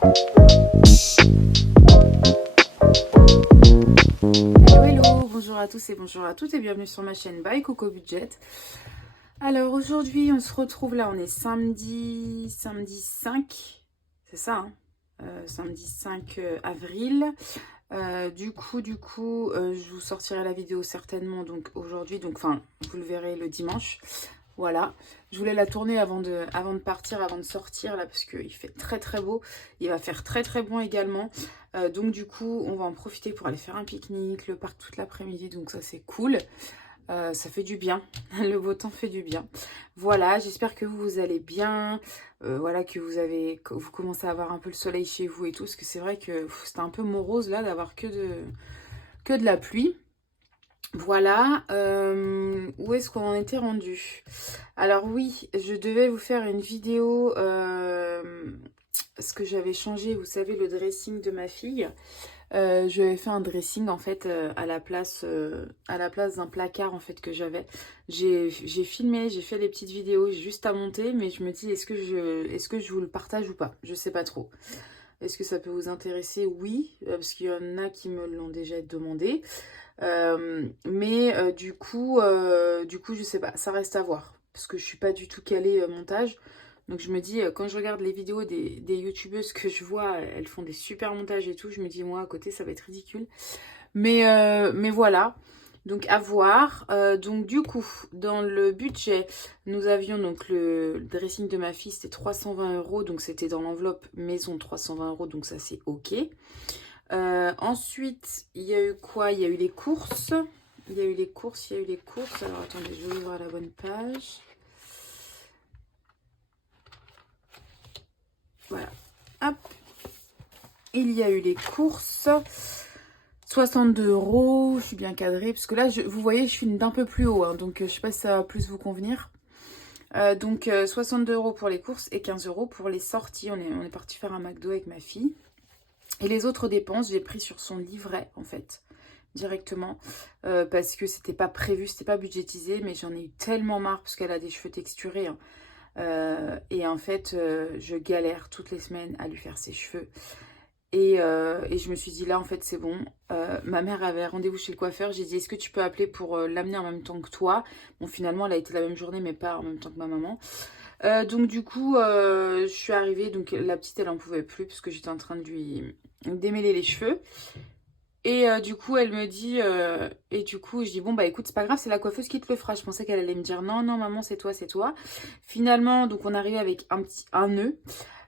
Hello, bonjour à tous et bonjour à toutes et bienvenue sur ma chaîne by Coco Budget. Alors aujourd'hui on se retrouve là, on est samedi 5, c'est ça hein, samedi 5 avril. Je vous sortirai la vidéo certainement donc aujourd'hui, donc enfin vous le verrez le dimanche. Voilà, je voulais la tourner avant de partir, avant de sortir là, parce qu'il fait très très beau. Il va faire très très bon également. Donc du coup, on va en profiter pour aller faire un pique-nique, le parc toute l'après-midi. Donc ça c'est cool. Ça fait du bien. Le beau temps fait du bien. Voilà, j'espère que vous allez bien. Voilà, que vous commencez à avoir un peu le soleil chez vous et tout. Parce que c'est vrai que c'était un peu morose là d'avoir que de la pluie. Voilà, où est-ce qu'on en était rendu? Alors oui, je devais vous faire une vidéo, ce que j'avais changé, vous savez, le dressing de ma fille. Je lui ai fait un dressing en fait à la place d'un placard en fait que j'avais. J'ai filmé, j'ai fait des petites vidéos juste à monter, mais je me dis est-ce que je vous le partage ou pas? Je sais pas trop. Est-ce que ça peut vous intéresser? Oui, parce qu'il y en a qui me l'ont déjà demandé. Du coup, je sais pas, ça reste à voir. Parce que je suis pas du tout calée montage. Donc je me dis, quand je regarde les vidéos des youtubeuses que je vois, elles font des super montages et tout. Je me dis, moi, à côté, ça va être ridicule. Mais voilà. Donc à voir. Donc du coup, dans le budget, nous avions donc le dressing de ma fille, c'était 320 €. Donc c'était dans l'enveloppe maison 320 €. Donc ça, c'est OK. Ensuite, il y a eu quoi? Il y a eu les courses. Il y a eu les courses. Alors, attendez, je vais ouvrir la bonne page. Voilà. Hop. Il y a eu les courses. 62 €. Je suis bien cadrée. Parce que là, vous voyez, je filme d'un peu plus haut. Hein, donc, je sais pas si ça va plus vous convenir. 62 € pour les courses et 15 € pour les sorties. On est parti faire un McDo avec ma fille. Et les autres dépenses, j'ai pris sur son livret, en fait, directement. Parce que c'était pas prévu, c'était pas budgétisé, mais j'en ai eu tellement marre parce qu'elle a des cheveux texturés. Hein. Et en fait, je galère toutes les semaines à lui faire ses cheveux. Et je me suis dit, là, en fait, c'est bon. Ma mère avait rendez-vous chez le coiffeur. J'ai dit, est-ce que tu peux appeler pour l'amener en même temps que toi? Bon, finalement, elle a été la même journée, mais pas en même temps que ma maman. Donc du coup, je suis arrivée, donc la petite elle en pouvait plus parce que j'étais en train de lui démêler les cheveux. Et du coup elle me dit, et du coup je dis bon bah écoute c'est pas grave, c'est la coiffeuse qui te le fera. Je pensais qu'elle allait me dire non non maman c'est toi c'est toi. Finalement donc on arrivait avec un nœud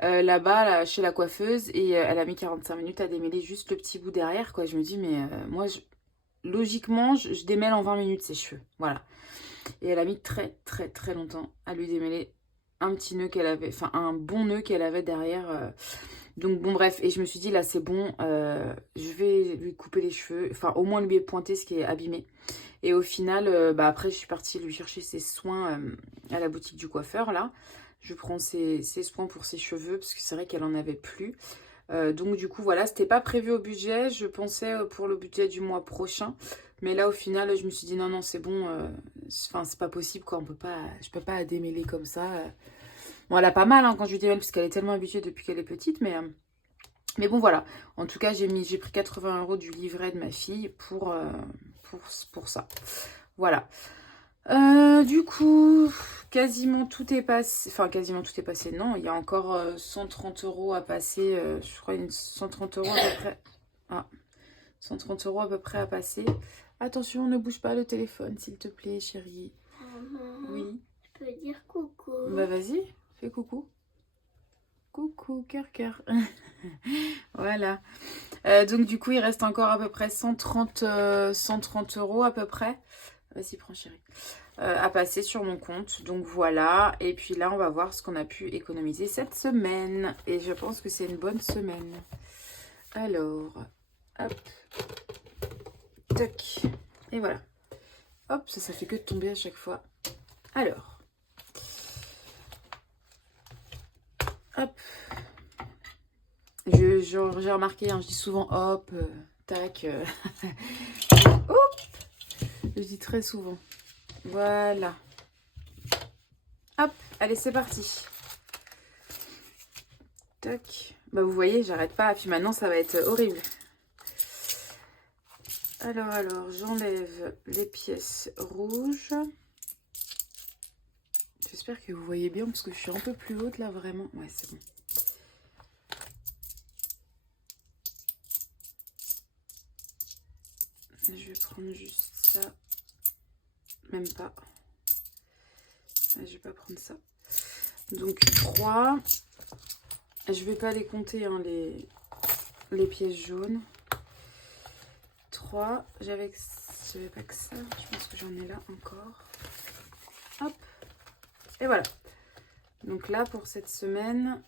là-bas là, chez la coiffeuse et elle a mis 45 minutes à démêler juste le petit bout derrière quoi. Je me dis mais moi logiquement je démêle en 20 minutes ses cheveux, voilà. Et elle a mis très très très longtemps à lui démêler un petit nœud qu'elle avait, enfin un bon nœud qu'elle avait derrière. Donc bon bref, et je me suis dit là c'est bon, je vais lui couper les cheveux, enfin au moins lui pointer ce qui est abîmé. Et au final, bah après je suis partie lui chercher ses soins à la boutique du coiffeur là. Je prends ses soins pour ses cheveux parce que c'est vrai qu'elle en avait plus. Donc du coup voilà, c'était pas prévu au budget, je pensais pour le budget du mois prochain. Mais là au final je me suis dit non non c'est bon, enfin c'est pas possible quoi, je peux pas la démêler comme ça. Bon elle a pas mal hein, quand je lui démêle parce qu'elle est tellement habituée depuis qu'elle est petite, mais bon voilà. En tout cas j'ai pris 80 € du livret de ma fille pour ça. Voilà. Du coup, quasiment tout est passé. Enfin, quasiment tout est passé. Non, il y a encore 130 € à passer. Je crois 130 € à peu près. Ah, 130 € à peu près à passer. Attention, ne bouge pas le téléphone, s'il te plaît, chérie. Maman, Oui. je peux dire coucou. Bah vas-y, fais coucou. Coucou, cœur, cœur. Voilà. Donc du coup, il reste encore à peu près 130 € à peu près. Vas-y, prends chérie. À passer sur mon compte. Donc voilà. Et puis là, on va voir ce qu'on a pu économiser cette semaine. Et je pense que c'est une bonne semaine. Alors, hop. Tac. Et voilà. Hop, ça fait que de tomber à chaque fois. Alors. Hop. J'ai remarqué, hein, je dis souvent hop, tac. Hop. Je dis très souvent. Voilà. Hop, allez, c'est parti. Tac. Bah vous voyez, j'arrête pas. Puis maintenant, ça va être horrible. Alors, j'enlève les pièces rouges. J'espère que vous voyez bien parce que je suis un peu plus haute là, vraiment. Ouais, c'est bon. Je vais prendre juste ça. Même pas. Je vais pas prendre ça. Donc 3. Je vais pas les compter, hein, les pièces jaunes. 3. J'avais pas que ça. Je pense que j'en ai là encore. Hop. Et voilà. Donc là, pour cette semaine,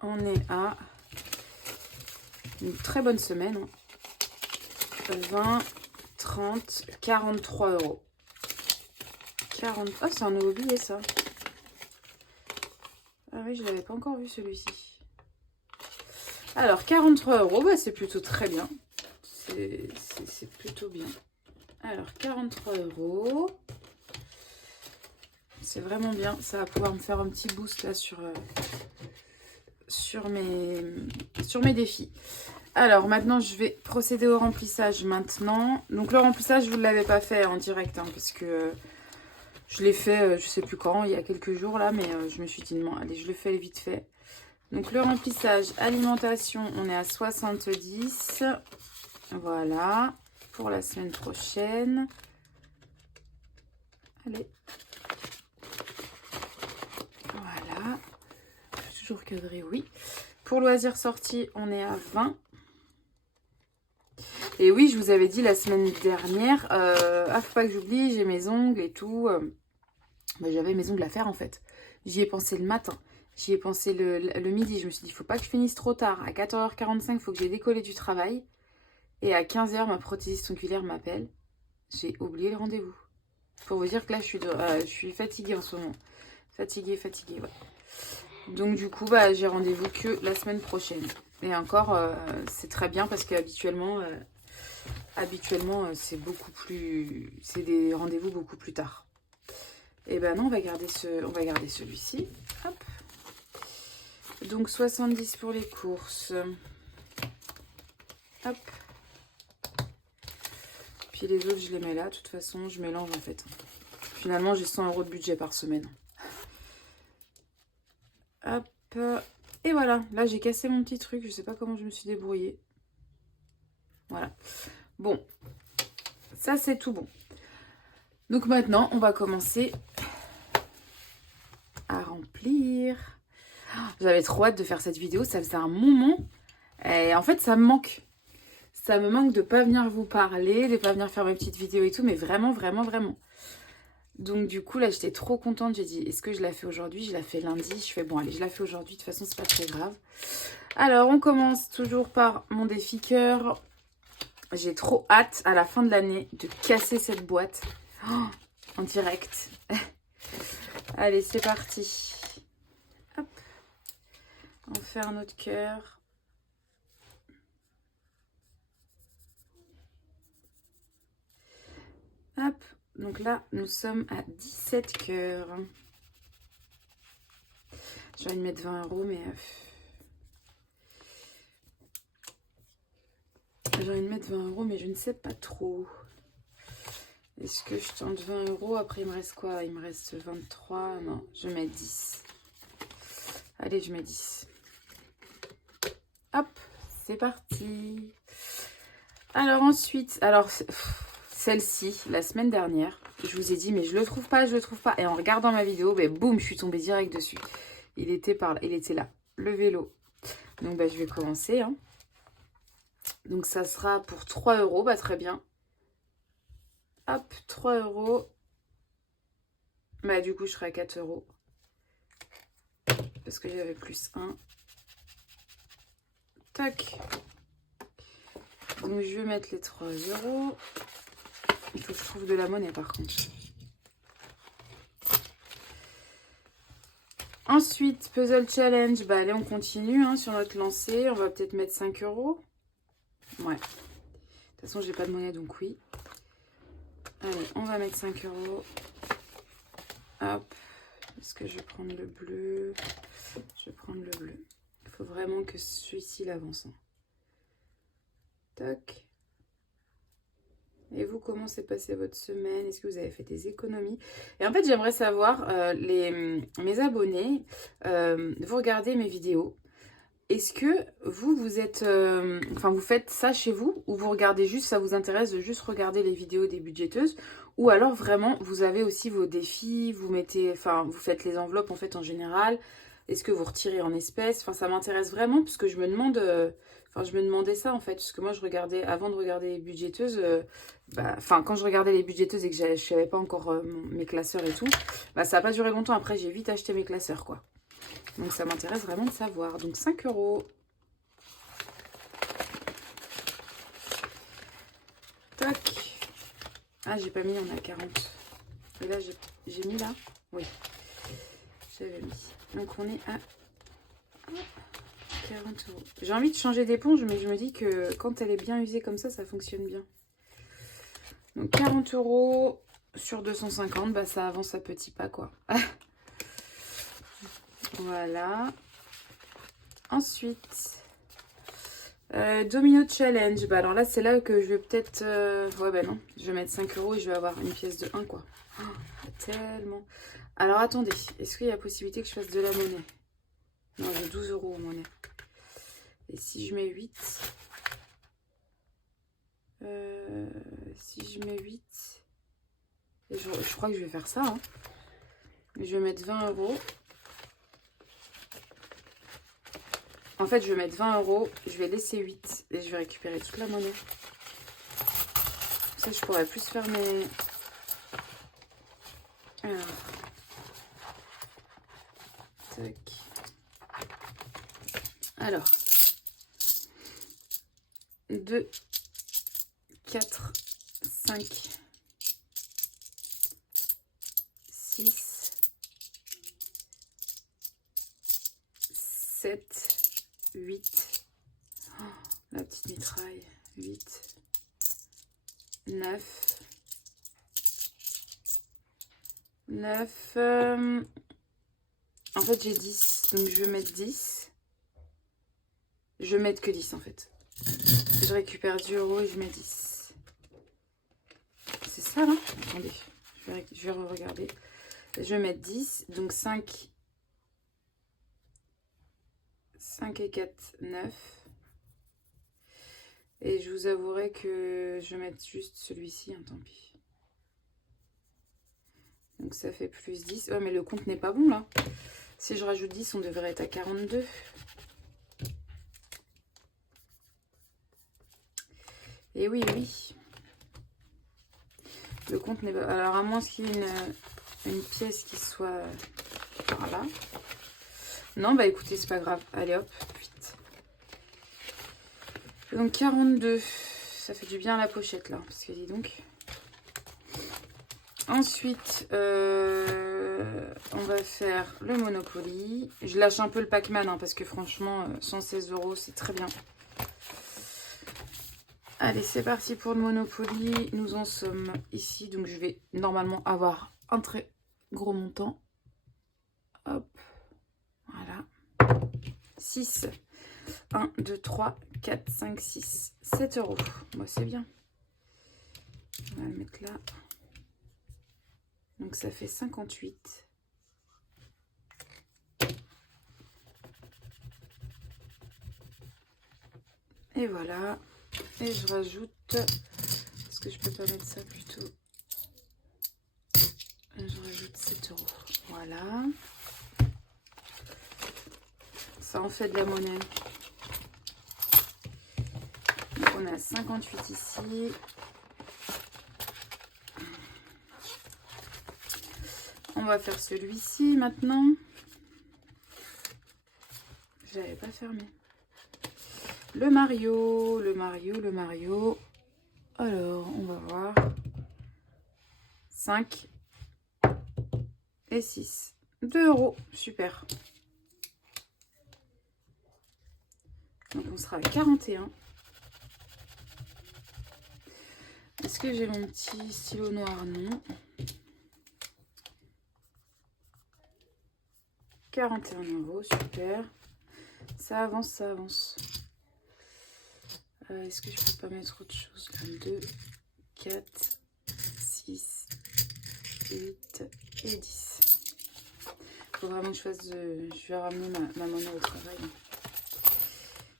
on est à une très bonne semaine. 20, 30, 43 euros. 40... Oh, c'est un nouveau billet, ça. Ah oui, je l'avais pas encore vu, celui-ci. Alors, 43 euros, bah, c'est plutôt très bien. C'est plutôt bien. Alors, 43 euros. C'est vraiment bien. Ça va pouvoir me faire un petit boost là sur mes défis. Alors, maintenant, je vais procéder au remplissage maintenant. Donc, le remplissage, vous ne l'avez pas fait en direct, hein, parce que je l'ai fait, je sais plus quand, il y a quelques jours là, mais je me suis dit non, allez, je le fais vite fait. Donc, le remplissage alimentation, on est à 70. Voilà. Pour la semaine prochaine. Allez. Voilà. Toujours cadré, oui. Pour loisirs sortis, on est à 20. Et oui, je vous avais dit la semaine dernière, faut pas que j'oublie, j'ai mes ongles et tout. J'avais mes ongles à faire en fait. J'y ai pensé le matin. J'y ai pensé le midi. Je me suis dit, il faut pas que je finisse trop tard. À 14h45, il faut que j'ai décollé du travail. Et à 15h, ma prothésiste oculaire m'appelle. J'ai oublié le rendez-vous. Pour vous dire que là, je suis fatiguée en ce moment. Fatiguée, ouais. Donc du coup, j'ai rendez-vous que la semaine prochaine. Et encore, c'est très bien parce qu'habituellement, c'est beaucoup plus... C'est des rendez-vous beaucoup plus tard. Et ben non, on va garder celui-ci. Hop. Donc 70 pour les courses. Hop. Puis les autres, je les mets là. De toute façon, je mélange en fait. Finalement, j'ai 100 euros de budget par semaine. Hop. Et voilà. Là, j'ai cassé mon petit truc. Je sais pas comment je me suis débrouillée. Voilà. Bon. Ça, c'est tout bon. Donc maintenant, on va commencer à remplir. J'avais trop hâte de faire cette vidéo. Ça faisait un moment. Et en fait, ça me manque. Ça me manque de ne pas venir vous parler, de ne pas venir faire mes petites vidéos et tout. Mais vraiment, vraiment, vraiment. Donc du coup, là, j'étais trop contente. J'ai dit, est-ce que je la fais aujourd'hui? Je la fais lundi. Je fais, bon, allez, je la fais aujourd'hui. De toute façon, c'est pas très grave. Alors, on commence toujours par mon défi cœur. J'ai trop hâte, à la fin de l'année, de casser cette boîte. Oh, en direct. Allez, c'est parti. Hop. On fait un autre cœur. Hop. Donc là, nous sommes à 17 cœurs. J'ai envie de mettre 20 euros, mais... J'ai envie de mettre 20 euros, mais je ne sais pas trop. Est-ce que je tente 20 euros? Après, il me reste quoi? Il me reste 23. Non, je mets 10. Allez, je mets 10. Hop, c'est parti. Alors ensuite, celle-ci, la semaine dernière, je vous ai dit, mais je le trouve pas. Et en regardant ma vidéo, boum, je suis tombée direct dessus. Il était là, le vélo. Donc, je vais commencer. Hein. Donc, ça sera pour 3 euros. Très bien. Hop, 3 euros. Du coup, je serai à 4 euros. Parce que j'avais plus 1. Tac. Donc, je vais mettre les 3 euros. Il faut que je trouve de la monnaie, par contre. Ensuite, Puzzle Challenge. Allez, on continue hein, sur notre lancée. On va peut-être mettre 5 euros. Ouais. De toute façon, j'ai pas de monnaie, donc oui. Allez, on va mettre 5 euros. Hop. Est-ce que je vais prendre le bleu? Je vais prendre le bleu. Il faut vraiment que celui-ci l'avance. Hein. Tac. Et vous, comment s'est passée votre semaine? Est-ce que vous avez fait des économies? Et en fait, j'aimerais savoir, mes abonnés, vous regardez mes vidéos. Est-ce que vous êtes... Enfin, vous faites ça chez vous? Ou vous regardez juste, ça vous intéresse de juste regarder les vidéos des budgéteuses? Ou alors, vraiment, vous avez aussi vos défis, vous mettez... Enfin, vous faites les enveloppes, en fait, en général. Est-ce que vous retirez en espèces? Enfin, ça m'intéresse vraiment, parce que je me demande... Enfin, je me demandais ça, en fait, parce que moi, je regardais... Avant de regarder les budgéteuses... Enfin, quand je regardais les budgéteuses et que je savais pas encore mes classeurs et tout, bah, ça n'a pas duré longtemps. Après, j'ai vite acheté mes classeurs, quoi. Donc ça m'intéresse vraiment de savoir. Donc 5 €. Tac. Ah, j'ai pas mis, on a 40. Et là, j'ai mis là. Oui. J'avais mis. Donc on est à 40 €. J'ai envie de changer d'éponge, mais je me dis que quand elle est bien usée comme ça fonctionne bien. Donc 40 € sur 250, bah ça avance à petits pas, quoi. Voilà. Ensuite, Domino Challenge. Bah alors là, c'est là que je vais peut-être... Ouais, bah non. Je vais mettre 5 € et je vais avoir une pièce de 1, quoi. Oh, tellement. Alors, attendez. Est-ce qu'il y a possibilité que je fasse de la monnaie? Non, j'ai 12 € en monnaie. Et si je mets 8... si je mets 8... Et je crois que je vais faire ça. Hein. Je vais mettre 20 €. En fait, je vais mettre 20 €, je vais laisser 8 et je vais récupérer toute la monnaie. Ça, je pourrais plus faire mes... Alors. Tac. Alors. 2, 4, 5, 6, 7... 8, oh, la petite mitraille, 8, 9, 9, en fait j'ai 10, donc je vais mettre 10, je vais mettre que 10 en fait, je récupère 10 € et je mets 10, c'est ça là? Attendez, je vais re-regarder, je vais mettre 10, donc 5 et 4, 9. Et je vous avouerai que je vais mettre juste celui-ci, hein, tant pis. Donc ça fait plus 10. Oh, mais le compte n'est pas bon là. Si je rajoute 10, on devrait être à 42. Et oui, oui. Le compte n'est pas... Alors à moins qu'il y ait une pièce qui soit par là. Non, bah écoutez, c'est pas grave. Allez hop, vite. Donc 42. Ça fait du bien à la pochette là. Parce que dis donc. Ensuite, on va faire le Monopoly. Je lâche un peu le Pac-Man hein, parce que franchement, 116 €, c'est très bien. Allez, c'est parti pour le Monopoly. Nous en sommes ici. Donc, je vais normalement avoir un très gros montant. Hop. Voilà. 6. 1, 2, 3, 4, 5, 6, 7 €. Moi, c'est bien. On va le mettre là. Donc, ça fait 58. Et voilà. Et je rajoute... Est-ce que je peux pas mettre ça plutôt? Je rajoute 7 €. Voilà. Ça en fait de la monnaie. Donc, on a 58 ici. On va faire celui-ci maintenant. Je l'avais pas fermé. Le Mario, le Mario, le Mario. Alors, on va voir. 5 et 6. 2 €. Super. Donc, on sera à 41. Est-ce que j'ai mon petit stylo noir? Non. 41 €, super. Ça avance, ça avance. Est-ce que je peux pas mettre autre chose là? 2, 4, 6, 8 et 10. Faut vraiment que je fasse de... Je vais ramener ma monnaie au travail.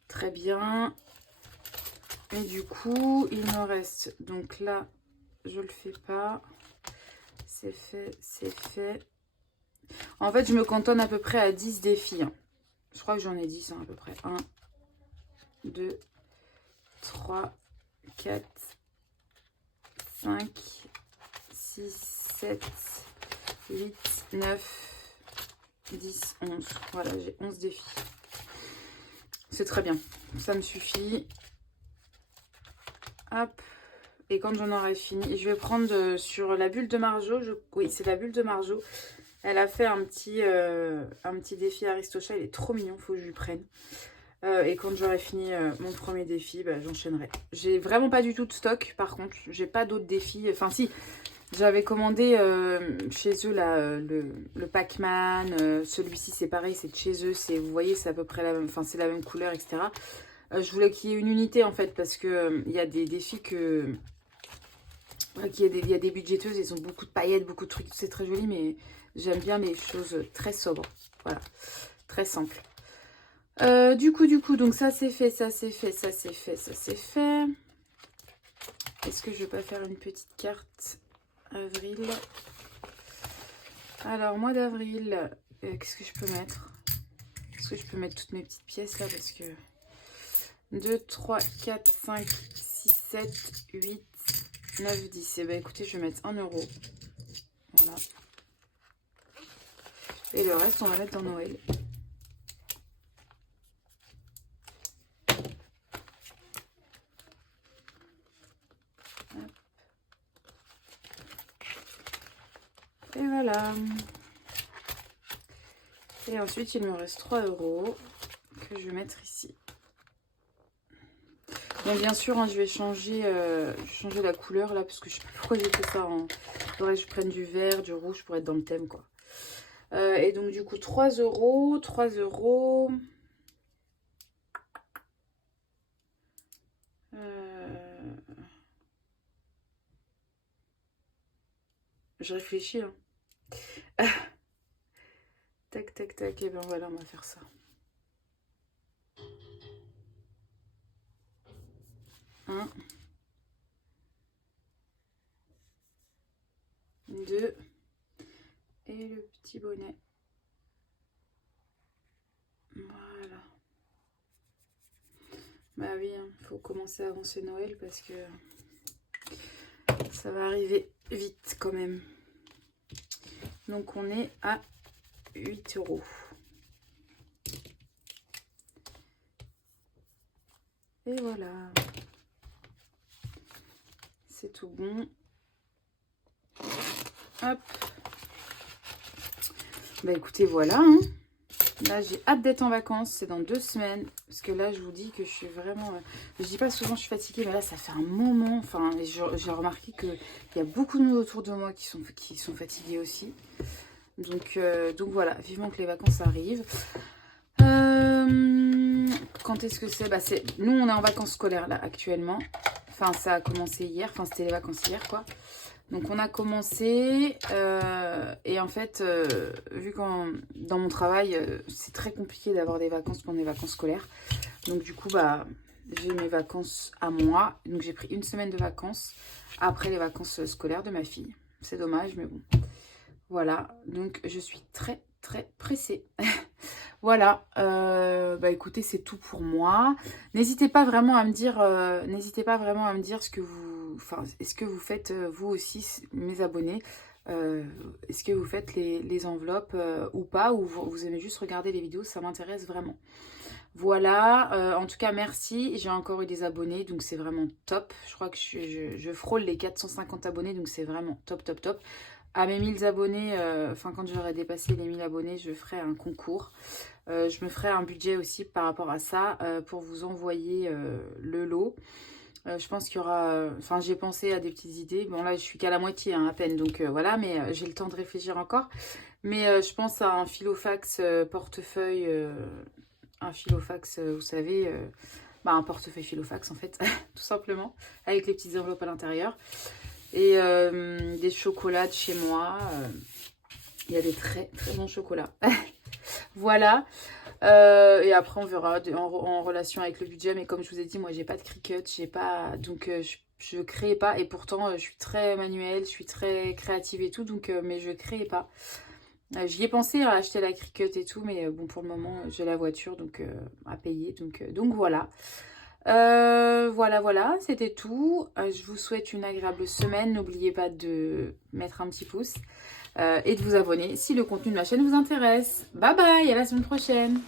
Très bien. Et du coup, il me reste... Donc là, je le fais pas. C'est fait, c'est fait. En fait, je me cantonne à peu près à 10 défis. Hein. Je crois que j'en ai 10 hein, à peu près. 1, 2, 3, 4, 5, 6, 7, 8, 9, 10, 11. Voilà, j'ai 11 défis. C'est très bien. Ça me suffit. Hop. Et quand j'en aurai fini, je vais prendre sur la bulle de Marjo. Oui, c'est la bulle de Marjo. Elle a fait un petit défi Aristocha. Il est trop mignon, faut que je lui prenne. Et quand j'aurai fini mon premier défi, bah, j'enchaînerai. J'ai vraiment pas du tout de stock, par contre. J'ai pas d'autres défis. Enfin, si, j'avais commandé chez eux là, le Pac-Man. Celui-ci, c'est pareil, c'est de chez eux. Vous voyez, c'est à peu près la même, enfin, c'est la même couleur, etc. Je voulais qu'il y ait une unité, en fait, parce que il y a des défis que... Il y a des budgéteuses, elles ont beaucoup de paillettes, beaucoup de trucs. C'est très joli, mais j'aime bien les choses très sobres. Voilà, très simple. Du coup, donc ça c'est fait, ça c'est fait, ça c'est fait, ça c'est fait. Est-ce que je vais pas faire une petite carte avril? Alors, mois d'avril, qu'est-ce que je peux mettre? Est-ce que je peux mettre toutes mes petites pièces là? Parce que 2, 3, 4, 5, 6, 7, 8, 9, 10. Et bah écoutez, je vais mettre 1 €. Voilà. Et le reste, on va mettre dans Noël. Et voilà. Et ensuite, il me reste 3 € que je vais mettre ici. Bon, bien sûr, hein, je vais changer la couleur là, parce que je sais pas pourquoi j'ai fait ça. Il faudrait que je prenne du vert, du rouge pour être dans le thème, quoi. Et donc, du coup, 3 €, 3 €. Je réfléchis, hein. Tac, tac, tac. Et ben voilà, on va faire ça. 1, 2. Et le petit bonnet. Voilà. Bah oui, il faut commencer à avancer Noël parce que ça va arriver vite quand même. Donc on est à 8 €. Et voilà. C'est tout bon. Hop. Bah écoutez, voilà. Hein. Là, j'ai hâte d'être en vacances. C'est dans 2 semaines. Parce que là, je vous dis que je suis vraiment... je dis pas souvent que je suis fatiguée, mais là, ça fait un moment. Enfin, j'ai remarqué qu'il y a beaucoup de monde autour de moi qui sont fatigués aussi. Donc voilà, vivement que les vacances arrivent. Quand est-ce que c'est? Bah, nous, on est en vacances scolaires, là, actuellement. Enfin, ça a commencé hier. Enfin, c'était les vacances hier, quoi. Donc, on a commencé. Et en fait, vu que dans mon travail, c'est très compliqué d'avoir des vacances pendant les vacances scolaires. Donc, du coup, bah, j'ai mes vacances à moi. Donc, j'ai pris 1 semaine de vacances après les vacances scolaires de ma fille. C'est dommage, mais bon. Voilà. Donc, je suis très, très pressée. Voilà, bah écoutez, c'est tout pour moi. N'hésitez pas vraiment à me dire, ce que vous, enfin, est-ce que vous faites vous aussi, mes abonnés, est-ce que vous faites les enveloppes ou pas, ou vous aimez juste regarder les vidéos, ça m'intéresse vraiment. Voilà, en tout cas merci, j'ai encore eu des abonnés, donc c'est vraiment top. Je crois que je frôle les 450 abonnés, donc c'est vraiment top, top, top. À mes 1000 abonnés, enfin quand j'aurai dépassé les 1000 abonnés, je ferai un concours. Je me ferai un budget aussi par rapport à ça pour vous envoyer le lot. Je pense qu'il y aura... Enfin, j'ai pensé à des petites idées. Bon, là, je suis qu'à la moitié, hein, à peine. Donc, voilà. Mais j'ai le temps de réfléchir encore. Mais je pense à un filofax portefeuille. Un filofax, vous savez... bah, un portefeuille filofax, en fait. Tout simplement. Avec les petites enveloppes à l'intérieur. Et des chocolats de chez moi. Il y a des très, très bons chocolats. Voilà. Et après on verra en relation avec le budget, mais comme je vous ai dit, moi j'ai pas de Cricut, j'ai pas, donc je crée pas, et pourtant je suis très manuelle, je suis très créative et tout, donc mais je crée pas. J'y ai pensé à acheter la Cricut et tout, mais bon, pour le moment j'ai la voiture, donc à payer, donc voilà. Voilà, c'était tout. Je vous souhaite une agréable semaine. N'oubliez pas de mettre un petit pouce et de vous abonner si le contenu de ma chaîne vous intéresse. Bye bye, à la semaine prochaine.